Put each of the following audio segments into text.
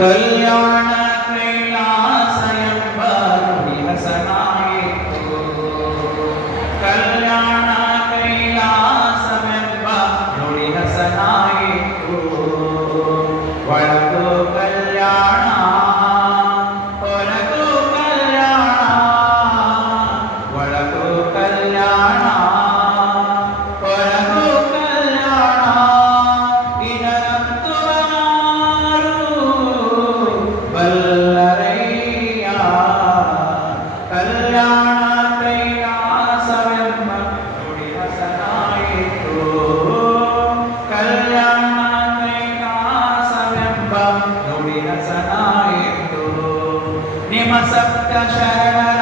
कल्याण ಸಹಾಯಕೋ ನಿಮ ಸಪ್ತ ಶರಣ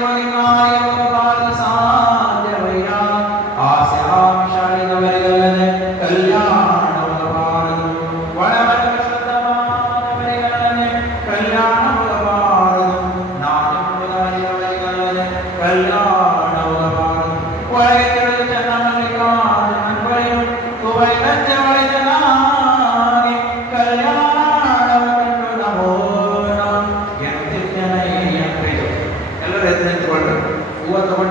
کلایا نواب ۽